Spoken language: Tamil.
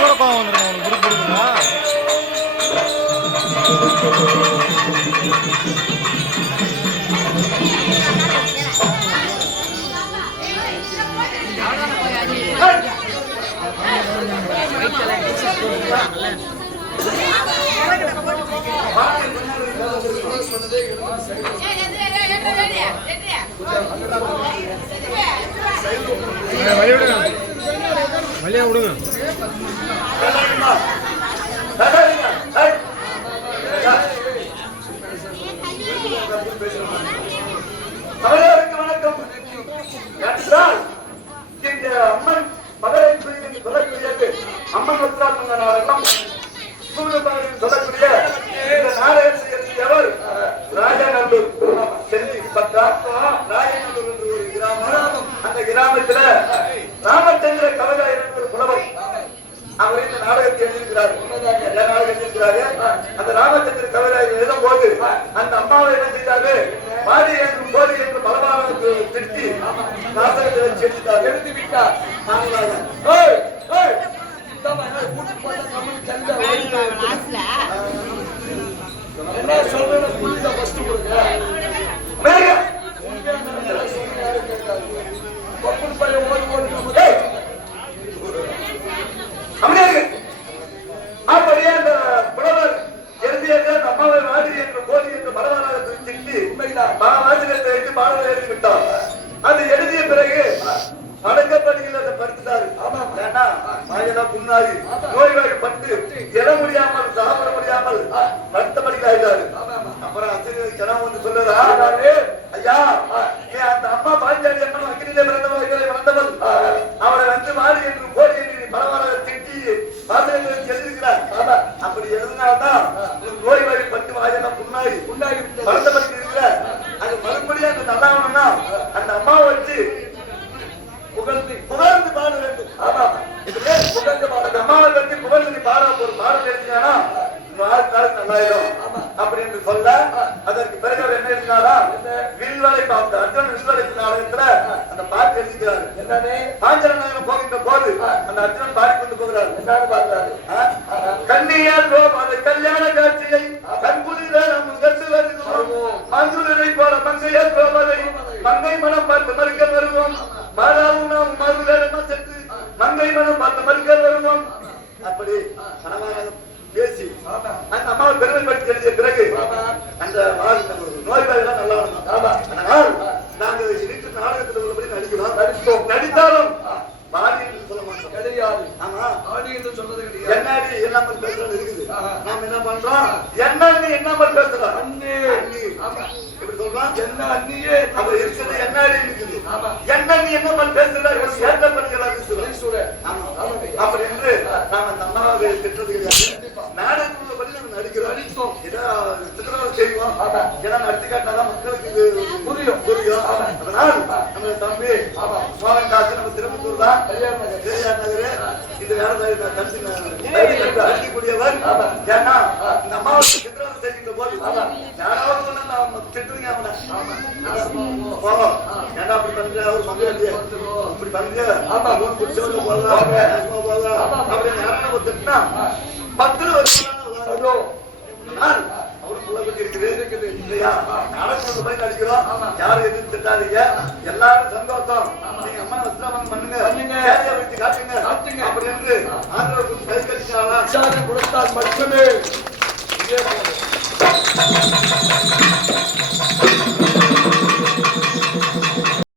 கூட கோவம் வந்துடும் உங்களுக்கு கொடுக்குறா வழியா விடுங்க வணக்கம். இந்த அம்மன் மதுரை சொல்லக்கூடியது அம்மன் உத்ராத்மநாதகம் சொல்லக்கூடிய இந்த நாடகத்தை எழுதியவர் ராஜநல்லூர் சென்னை ராஜநல்லூர் என்று ஒரு கிராமம். அந்த கிராமத்துல ராமச்சந்திர கவலை என்ற புலவர் அவர் இந்த நாடகத்தை எழுதியிருக்கிறார். எல்லா நாடகம் எழுதியிருக்கிறாரு. அந்த ராமச்சந்திர கவலை எழுதும் போது அந்த அம்மாவை என்ன செய்தாரு, மாடி என்றும் போது என்று பலமான திருத்தி நாடகத்தை வச்சு எழுதிட்டார். எழுதி விட்டார். என்ன சொல்றது புரியுதா? ஃபர்ஸ்ட் கொடுங்க. அப்படியே அந்த புலவர் எழுதியது அந்த அம்மாவை மாதிரி என்று போதி என்று பலவாறாக திருத்தி வாசகத்தை வைத்து பாடலை எழுதி விட்டார். அது எழுதிய பிறகு அடக்கப்படியில் அதை படுத்துட்டாரு. ஏன்னா மாயெல்லாம் புண்ணாகி நோய்வாய்ப்பட்டு எழ முடியாமல் சாப்பிட முடியாமல் படுத்தபடியில் ஆயிட்டாரு. அப்புறம் அசிரியர் ஜனம் வந்து சொல்லுறா, ஐயா அந்த அம்மா பாஞ்சாலி அம்மன் அக்னியிலே பிறந்தவர்களை வளர்ந்தவள், அவரை வந்து மாறி என்று போடி என்று பலவாறாக திட்டி வாசகத்தை வச்சு எழுதியிருக்கிறார். அப்படி எழுதினால்தான் நோய்வாய்ப்பட்டு மாயெல்லாம் புண்ணாகி படுத்தபடியில் இருக்கிறார். அது மறுபடியும் அந்த நல்லா அந்த அம்மாவை வச்சு புகழ்ந்து பாட வேண்டும். புகழ்ந்து பாட அம்மாவை பற்றி புகழ்ந்து பாட ஒரு பாடல் எழுதினா நல்லாயிரும் அப்படி என்று சொல்ல, அதற்கு பிறகு அவர் என்ன எழுதினாரா, வில்வலை பார்த்த அர்ஜுன் வில்வலை நாடகத்துல அந்த பாட்டு எழுதிக்கிறாரு. என்னன்னு பாஞ்சல நகரம் போகின்ற போது அந்த அர்ஜுனன் பாடிக்கொண்டு போகிறார். என்னன்னு பார்க்கிறாரு, கண்ணியார் கோபாலை கல்யாண காட்சியை கண்குளிர கட்டு வருகிறோம், மஞ்சுளரை போல மங்கையார் கோபாலை மங்கை மனம் பார்த்து மறுக்க வருவோம், மாதாவும் நாம் மறுவேலமா சென்று மங்கை மனம் பார்த்து மறுக்க வருவோம். அப்படி கணவனாக பேசி அந்த அம்மாவை பெருமைப்படுத்தி எழுதிய பிறகு அந்த நோய்வாய்லாம் நல்லா ஆனால் நாங்கள் இருக்கிற நாடகத்தில் உள்ளபடி நடிக்கிறோம். நடித்தாலும் பாடி என்று சொல்ல மாட்டோம். கிடையாது. ஆமா, பாடி என்று சொல்றது கிடையாது. என்னாடி என்னாமல் பேசுறது இருக்குது. நாம் என்ன பண்றோம், என்னன்னு என்னாமல் பேசுறோம். அண்ணி எப்படி சொல்றோம், என்ன அண்ணியே அது இருக்குது. என்னாடி இருக்குது. என்னன்னு என்னாமல் பேசுறா ஏற்றப்படுகிறார். அப்படி என்று நாம் அந்த அம்மாவை திட்டது கிடையாது. நாடகத்தில் உள்ளபடி நம்ம நடிக்கிறோம். சித்திரவதை செய்வோம். ஏன்னா நடித்து காட்டினாதான் மக்களுக்கு இது புரியும். அதனால் நம்ம தம்பி மோகன் தாஸ் நம்ம திருப்பத்தூர் தான் பெரியார் நகரு. இது வேற அடிக்கக்கூடியவர். ஏன்னா இந்த அம்மாவுக்கு சித்திரவதை செய்கின்ற போது யாராவது திட்டுவீங்க அவனை, ஏன்னா அப்படி பண்ற ஒரு மங்கையா இப்படி பண்ற குடிச்சவங்க போகலாம் அப்படின்னு யாரும் திட்டினா 10 வருஷம் இருக்குது இல்லையா? நாடகம் போய் நடிக்கிறோம். யாரும் எதுவும் திட்டாதீங்க. எல்லாரும் சந்தோஷம். நீங்க அம்மா விசிராமம் பண்ணுங்க, காட்டுங்க அப்படி என்று ஆதரவு கை கழிச்சாலும் கொடுத்தால் மட்டுமே